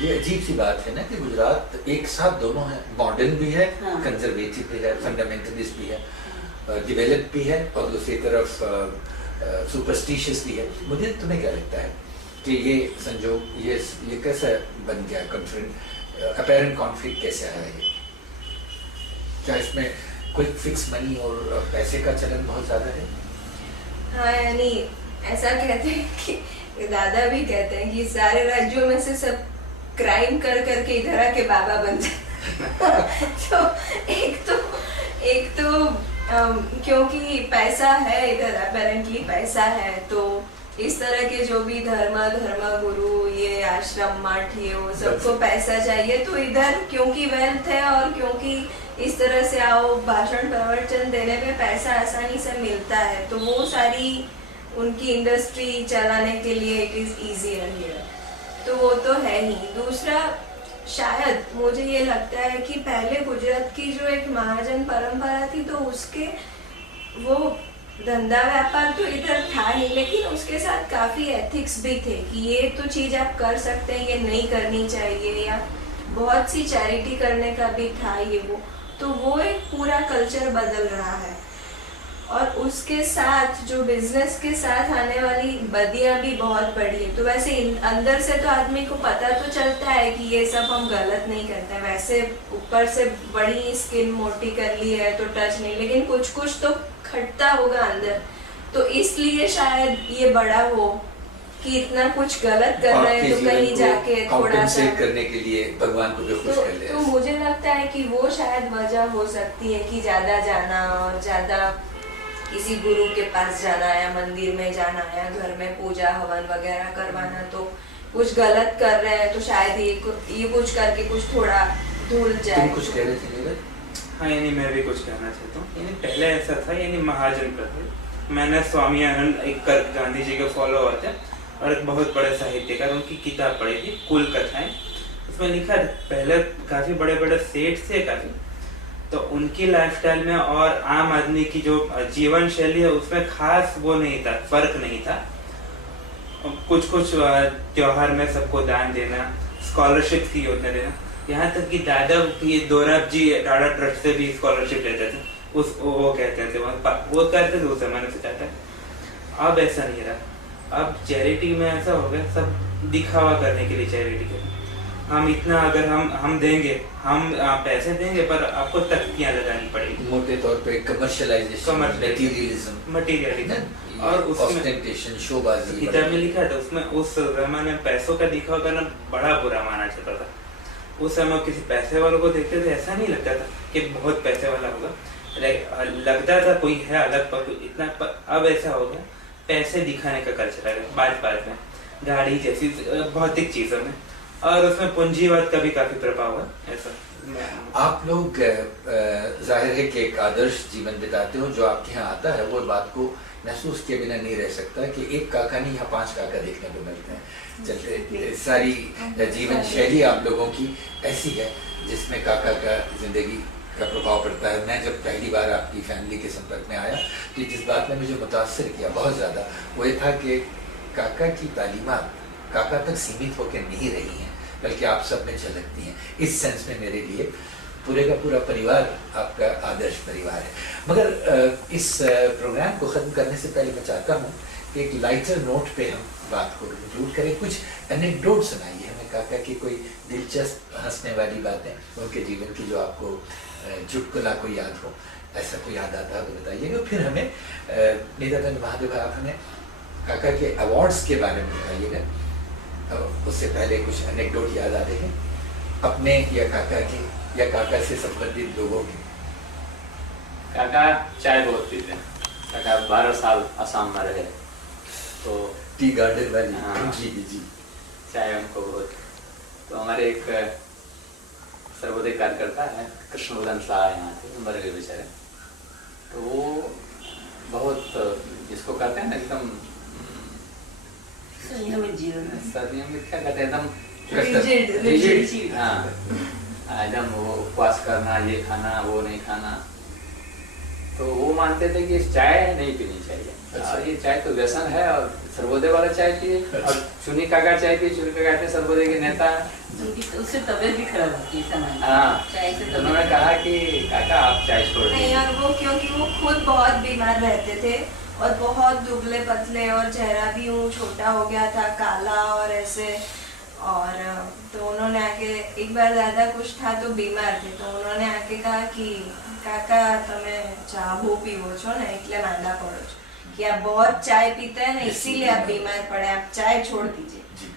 ये अजीब सी बात है ना कि गुजरात एक साथ दोनों है, मॉडर्न भी है, हाँ। कंजर्वेटिव भी है, फंडामेंटलिस्ट भी है, डेवलप भी है, और दूसरी तरफ सुपरस्टिशियस भी है। मुझे तुम्हें क्या लगता है कि ये संजोग ये कैसा बन गया, अपैरेंट कॉन्फ्लिक्ट कैसे आया ये? क्या इसमें क्विक फिक्स मनी और पैसे का चलन बहुत ज्यादा है? हाँ, यानी ऐसा कहते हैं कि दादा भी कहते हैं कि सारे राज्यों में से सब क्राइम कर करके इधर आके बाबा बन जाते तो एक तो क्योंकि पैसा है इधर, अपेरेंटली पैसा है, तो इस तरह के जो भी धर्म गुरु, ये आश्रम मठ, ये वो सबको पैसा चाहिए। तो इधर क्योंकि वेल्थ है और क्योंकि इस तरह से आओ भाषण प्रवचन देने में पैसा आसानी से मिलता है, तो वो सारी उनकी इंडस्ट्री चलाने के लिए इट इज ईजियर हियर। तो वो तो है ही। दूसरा, शायद मुझे ये लगता है कि पहले गुजरात की जो एक महाजन परंपरा थी, तो उसके वो धंधा व्यापार तो इधर था ही, लेकिन उसके साथ काफी एथिक्स भी थे कि ये तो चीज आप कर सकते हैं, ये नहीं करनी चाहिए, या बहुत सी चैरिटी करने का भी था ये वो। तो वो एक पूरा कल्चर बदल रहा है। और उसके साथ जो बिजनेस के साथ आने वाली बदियां भी बहुत बड़ी है। तो वैसे अंदर से तो आदमी को पता तो चलता है कि ये सब हम गलत नहीं करते, वैसे ऊपर से बड़ी स्किन मोटी कर ली है तो टच नहीं, लेकिन कुछ कुछ तो खटता होगा अंदर। तो इसलिए शायद ये बड़ा हो कि इतना कुछ गलत कर रहे हैं तो कहीं जाके थोड़ा सा करने के लिए भगवान को भी खुश कर ले। तो मुझे लगता है कि वो शायद वजह हो सकती है कि ज्यादा जाना और ज्यादा किसी गुरु के पास जाना या मंदिर में जाना या घर में पूजा हवन वगैरह करवाना, तो कुछ गलत कर रहे हैं तो शायद ये कुछ करके कुछ थोड़ा धुल जाए। तुम कुछ कह रहे थे नीरज? हाँ, यानी मैं भी कुछ कहना चाहता हूँ। यानी पहले ऐसा था, यानी महाजन प्रथा। मैंने स्वामी आनंद एक गांधी जी के फॉलोअर थे और एक बहुत बड़े साहित्यकार, उनकी किताब पढ़ी थी कुल कथाएं। उसमें लिखा था पहले काफी बड़े बड़े सेठ थे काफी, तो उनकी लाइफस्टाइल में और आम आदमी की जो जीवन शैली है उसमें खास वो नहीं था, फर्क नहीं था। कुछ त्योहार में सबको दान देना, स्कॉलरशिप की योजना देना, यहाँ तक कि दादा भी दोराब जी टाटा ट्रस्ट से भी स्कॉलरशिप लेते थे। वो कहते थे वो करते थे उस जमाने से चाहता। अब ऐसा नहीं रहा। अब चैरिटी में ऐसा हो गया, सब दिखावा करने के लिए चैरिटी के। हम इतना अगर हम देंगे, हम पैसे देंगे, पर आपको तख्तियां लगानी पड़ेगी। मोटे तौर पे कमर्शियलाइजेशन, मटीरियलिज्म और उसमें शोबाजी। किताब में लिखा था उसमें उस जमाने में पैसों का दिखावा करना बड़ा बुरा माना जाता था। उस समय किसी पैसे वालों को देखते थे, ऐसा नहीं लगता था कि बहुत पैसे वाला होगा, लगता था कोई है अलग पर इतना। पर अब ऐसा हो गया, पैसे दिखाने का कल्चर आ गया बात में, गाड़ी जैसी भौतिक चीजों में, और उसमें पूंजीवाद का भी काफी प्रभाव है। ऐसा आप लोग जाहिर है कि एक आदर्श जीवन बिताते हो। जो आपके यहाँ आता है वो बात को महसूस किए बिना नहीं रह सकता कि एक काका नहीं, यहाँ 5 काका देखने को मिलते हैं। चलते सारी जीवन शैली आप लोगों की ऐसी है जिसमें काका का जिंदगी का प्रभाव पड़ता है। मैं जब पहली बार आपकी फैमिली के संपर्क में आया तो जिस बात ने मुझे मुतासर किया बहुत ज़्यादा, वो ये था कि काका की तालीमात काका तक सीमित होकर नहीं रही हैं, बल्कि आप सब में झलकती हैं। इस सेंस में मेरे लिए पूरे का पूरा परिवार आपका आदर्श परिवार है। मगर इस प्रोग्राम को ख़त्म करने से पहले मैं चाहता हूँ कि एक लाइटर नोट पे हम बात को कंक्लूड करें। कुछ एनेक्डोट सुनाइए हमें काका की, कोई दिलचस्प हंसने वाली बातें उनके जीवन की जो आपको चुटकुला को याद हो, ऐसा कोई याद आता है तो बताइएगा। फिर हमें नित्यानंद महादेव आप हमें काका के अवार्ड्स के बारे में बताइएगा। उससे पहले कुछ एनेक्डोट याद आ रहे हैं अपने या काका के या काका से संबंधित लोगों के? काका चाय बहुत पीते हैं। काका 12 साल असम में रहे, तो टी गार्डन वाली। हाँ, जी चाय हमको बहुत। तो हमारे एक सर्वोदय कार्यकर्ता है कृष्णवर्धन शाह, यहाँ थे, मर गए बेचारे। तो वो बहुत जिसको कहते हैं ना एकदम संयमित क्या कहते हैं, एकदम रिजिड। हाँ, एकदम वो उपवास करना, ये खाना वो नहीं खाना। तो वो मानते थे कि चाय नहीं पीनी चाहिए। अच्छा। ये चाय तो व्यसन है, और सर्वोदय वाला चाय पिए। और चुनी काका चाय पिए, चुनी काका थे सर्वोदय के नेता। उनकी उससे तबीयत भी खराब होती है सामान हाँ, चाय से तो उन्होंने कहा कि काका आप चाय छोड़ नहीं, दीजिए। और वो क्योंकि वो खुद बहुत बीमार रहते थे और बहुत दुबले पतले, और चेहरा भी यूं छोटा हो गया था, काला और ऐसे। और तो उन्होंने आके, एक बार दादा कुछ था तो बीमार थे, तो उन्होंने आके कहा कि काका તમે ચા બહુ પીવો છો ને એટલે માંદા પડો છો, कि आप बहुत चाय पीते हैं ना इसीलिए आप बीमार पड़े, आप चाय छोड़ दीजिए। जी।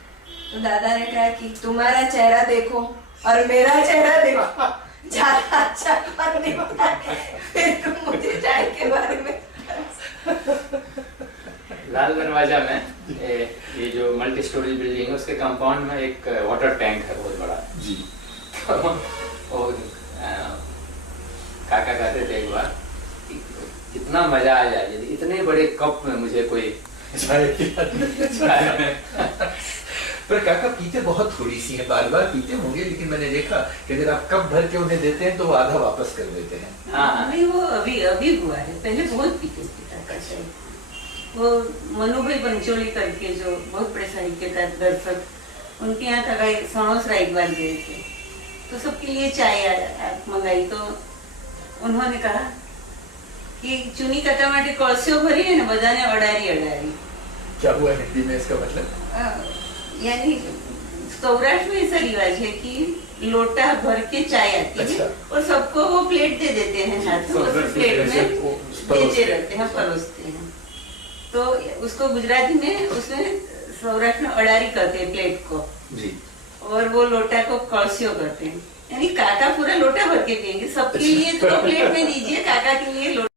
तो दादा ने कहा कि तुम्हारा चेहरा देखो और मेरा चेहरा देखो, ज्यादा अच्छा फर्क नहीं होता है, फिर तुम मुझे चाय के बारे में। लाल दरवाजा में ये जो मल्टी स्टोरी बिल्डिंग है उसके कंपाउंड में एक वाटर टैंक है बहुत बड़ा। जी। तो वो काका कहते थे एक बार कि इतना मजा आ जाए यदि इतने बड़े कप में मुझे कोई चाय पर काका पीते बहुत थोड़ी सी है, बार बार पीते होंगे, लेकिन मैंने देखा कि अगर आप कप भर के उन्हें देते हैं तो वो आधा वापस कर देते हैं। हाँ। नहीं, वो अभी अभी हुआ है, पहले बहुत पीते थे काका चाय। वो मनु भाई पंचोली करके जो बहुत बड़े साहित्यकार दर्शक, उनके यहाँ काका सणोसरा एक बार गए थे, तो सबके लिए चाय मंगाई, तो उन्होंने कहा कि चुनी काका माटे कळसीओ भरी है ने बधाने अडारी अडारी। क्या हुआ हिंदी में इसका मतलब? यानी सौराष्ट्र में ऐसा रिवाज है कि लोटा भर के चाय आती है अच्छा। और सबको वो प्लेट दे देते हैं हाथों, उस प्लेट में देते रहते हैं, परोसते हैं। तो उसको गुजराती में उसमें सौराष्ट्र में अडारी कहते हैं प्लेट को जी। और वो लोटा को कळसियो कहते हैं। यानी काका पूरा लोटा भर के पिएंगे, सबके लिए तो प्लेट में दीजिए, काका के लिए लोटा